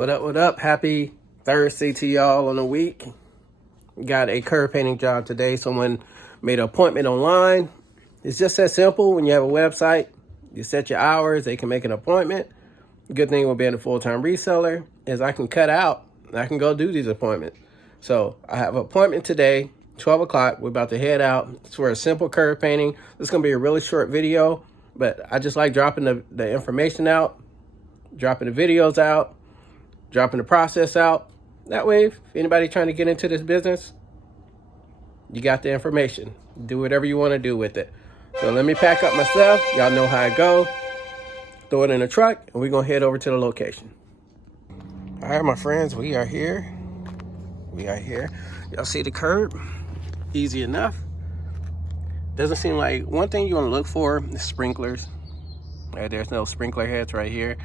What up, what up? Happy Thursday to y'all on the week. Got a curb painting job today. Someone made an appointment online. It's just that simple. When you have a website, you set your hours, they can make an appointment. Good thing with being a full-time reseller is I can cut out and I can go do these appointments. So I have an appointment today, 12 o'clock. We're about to head out. It's for a simple curb painting. This is going to be a really short video, but I just like dropping the information out, dropping the videos out, dropping the process out. That way, if anybody trying to get into this business, you got the information. Do whatever you want to do with it. So let me pack up my stuff. Y'all know how I go. Throw it in a truck, and we're going to head over to the location. All right, my friends, we are here. Y'all see the curb? Easy enough. Doesn't seem like one thing you want to look for is sprinklers. There's no sprinkler heads right here.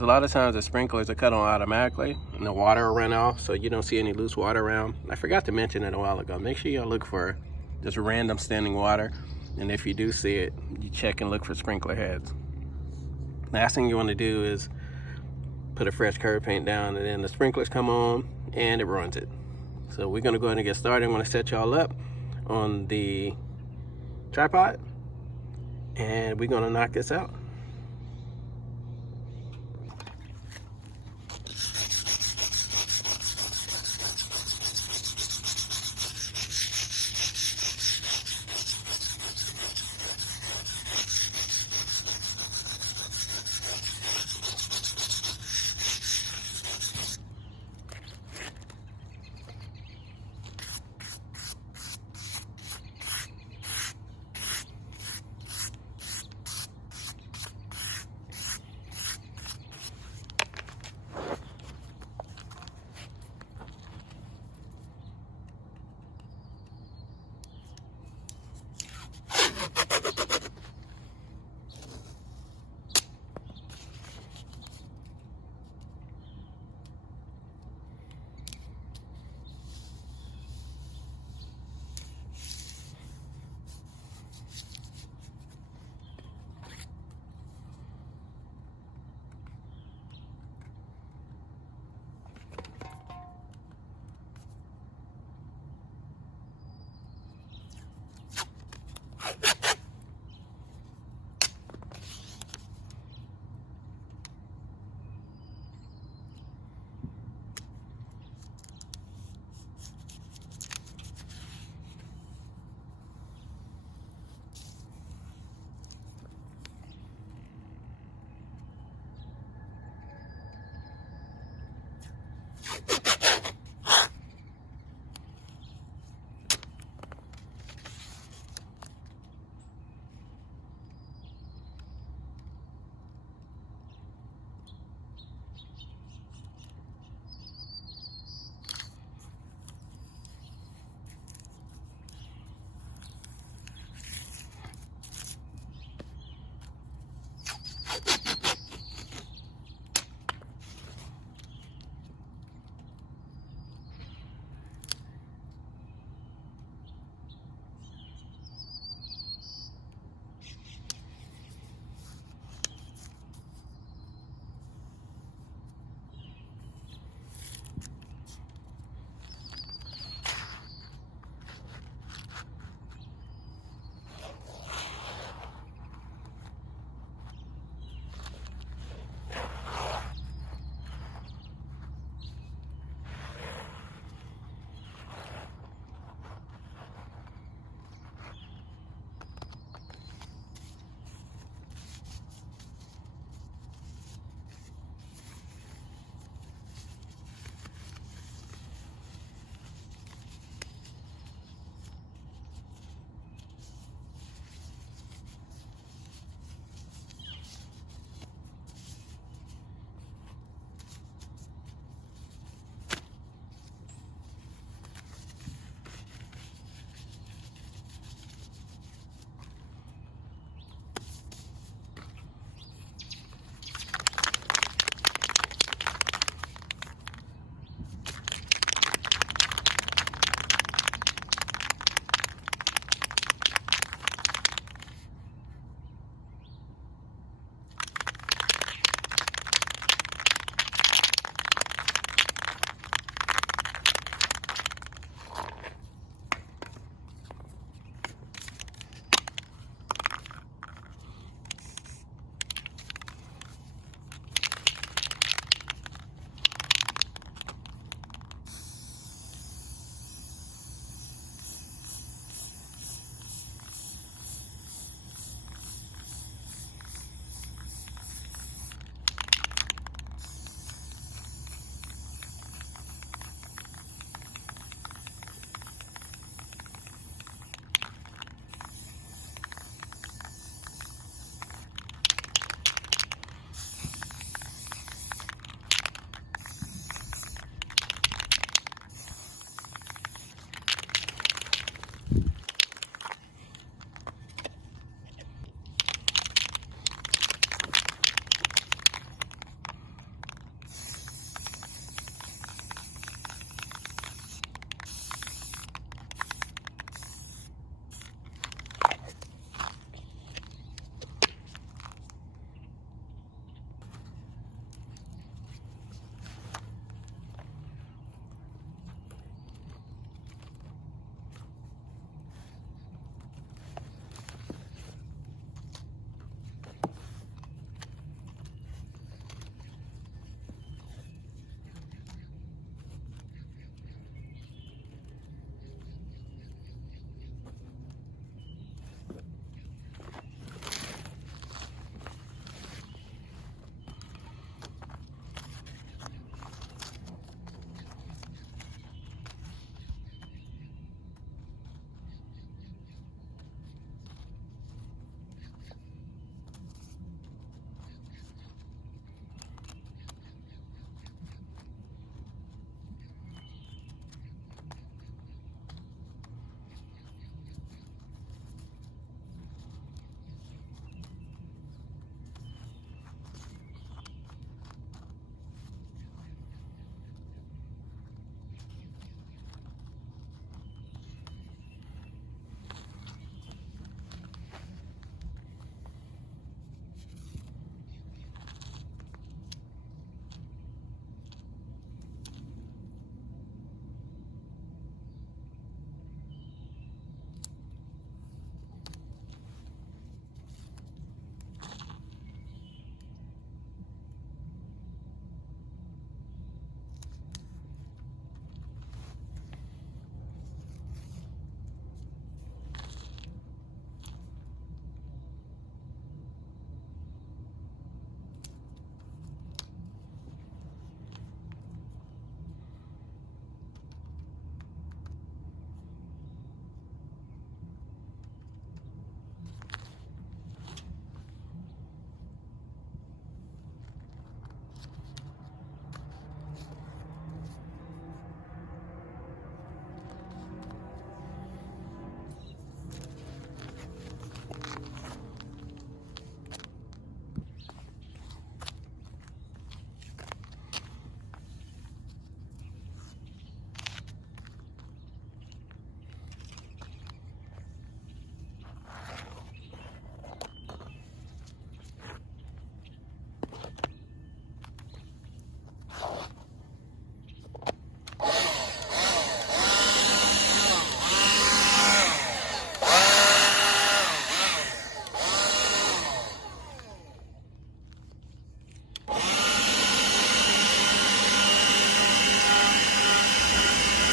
A lot of times the sprinklers are cut on automatically and the water will run off, so you don't see any loose water around. I forgot to mention it a while ago. Make sure y'all look for just random standing water, and if you do see it, you check and look for sprinkler heads. Last thing you want to do is put a fresh curb paint down and then the sprinklers come on and it ruins it. So we're going to go ahead and get started. I'm going to set y'all up on the tripod and we're going to knock this out.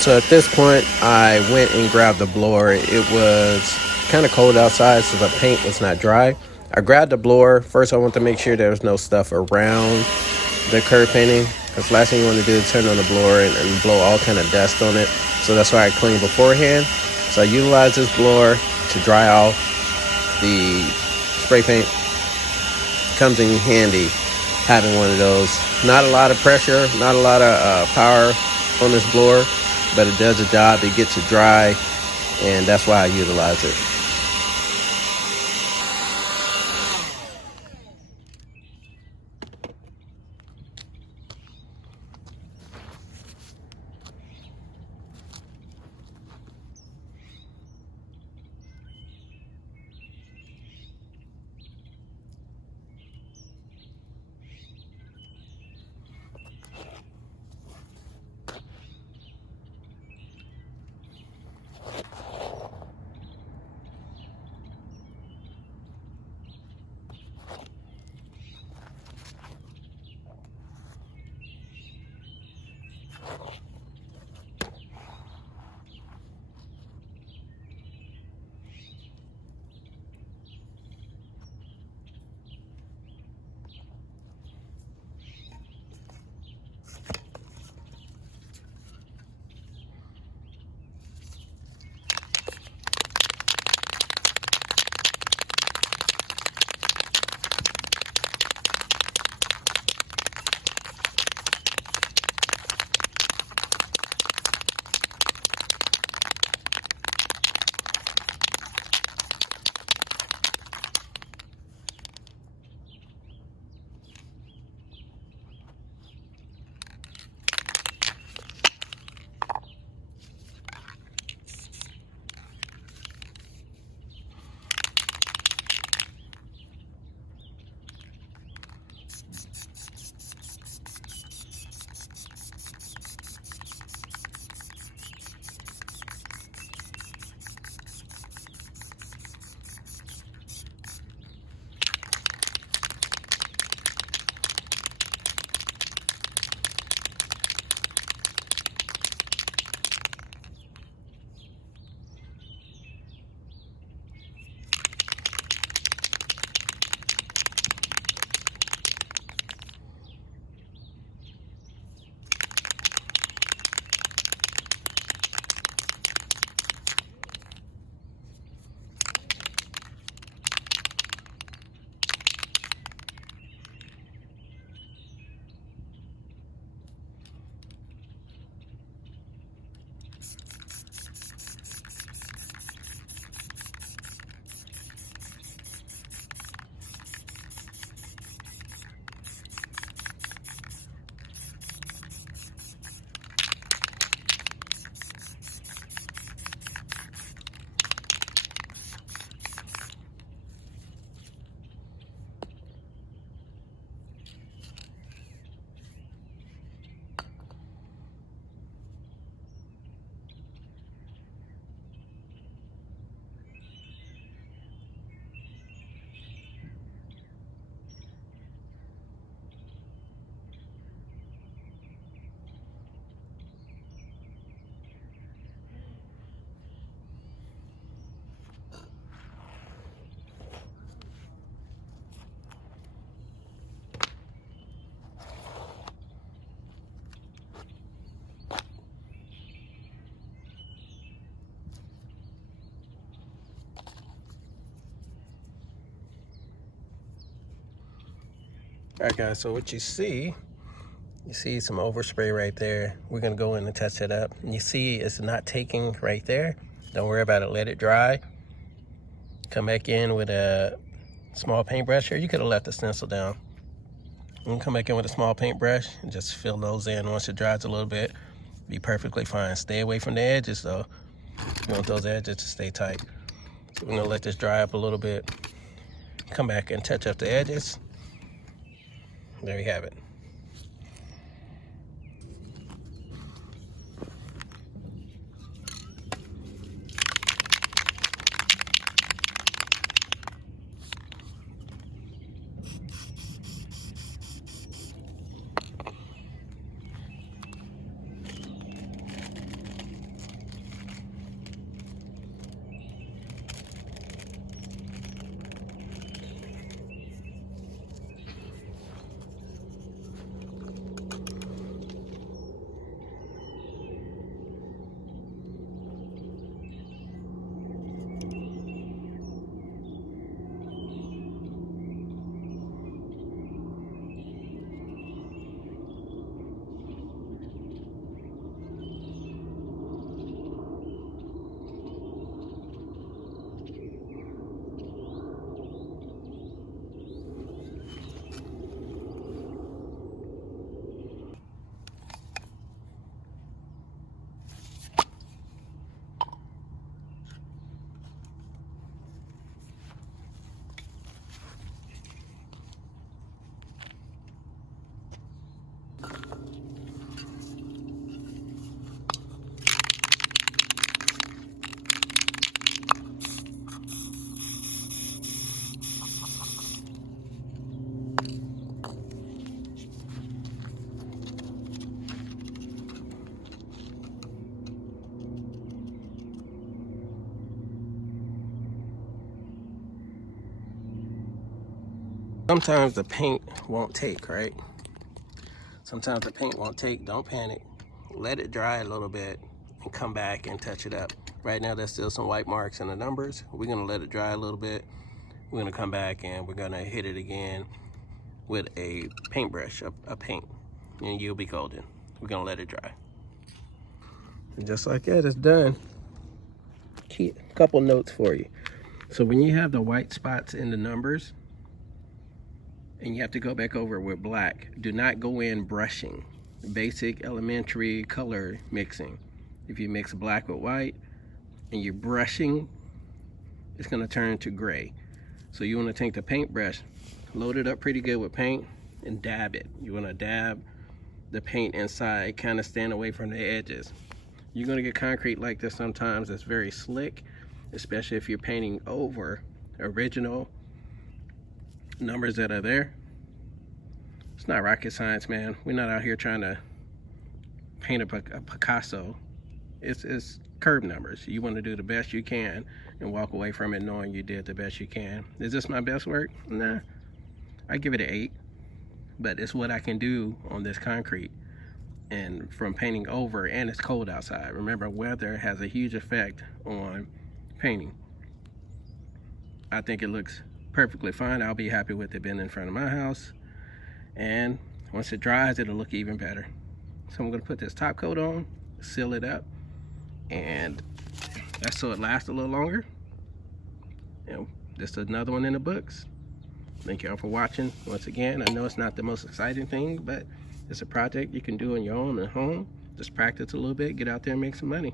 So at this point, I went and grabbed the blower. It was kind of cold outside, so the paint was not dry. I grabbed the blower. First, I want to make sure there was no stuff around the curb painting, because last thing you want to do is turn on the blower and blow all kind of dust on it. So that's why I cleaned beforehand. So I utilized this blower to dry off the spray paint. Comes in handy having one of those. Not a lot of pressure, not a lot of power on this blower, but it does the job. It gets it dry, and that's why I utilize it. All right, guys, so what you see some overspray right there. We're gonna go in and touch it up. And you see it's not taking right there. Don't worry about it, let it dry. Come back in with a small paintbrush, or you could have left the stencil down. And come back in with a small paintbrush and just fill those in. Once it dries a little bit, be perfectly fine. Stay away from the edges though. You want those edges to stay tight. So we're gonna let this dry up a little bit. Come back and touch up the edges. There you have it. Sometimes the paint won't take, right? Sometimes the paint won't take. Don't panic. Let it dry a little bit and come back and touch it up. Right now there's still some white marks in the numbers. We're gonna let it dry a little bit. We're gonna come back and we're gonna hit it again with a paintbrush, a paint, and you'll be golden. We're gonna let it dry. And just like that, it's done. A couple notes for you. So when you have the white spots in the numbers and you have to go back over with black, do not go in brushing. Basic elementary color mixing. If you mix black with white and you're brushing, it's gonna turn to gray. So you wanna take the paintbrush, load it up pretty good with paint, and dab it. You wanna dab the paint inside, kind of stand away from the edges. You're gonna get concrete like this sometimes that's very slick, especially if you're painting over original numbers that are there. It's not rocket science, man. We're not out here trying to paint a Picasso. It's curve numbers. You want to do the best you can and walk away from it knowing you did the best you can. Is this my best work? Nah, I give it an 8, but it's what I can do on this concrete and from painting over, and it's cold outside. Remember, weather has a huge effect on painting. I think it looks perfectly fine. I'll be happy with it being in front of my house, and once it dries, it'll look even better. So I'm gonna put this top coat on, seal it up, and that's so it lasts a little longer. And this is another one in the books. Thank y'all for watching. Once again, I know it's not the most exciting thing, but it's a project you can do on your own at home. Just practice a little bit, get out there and make some money.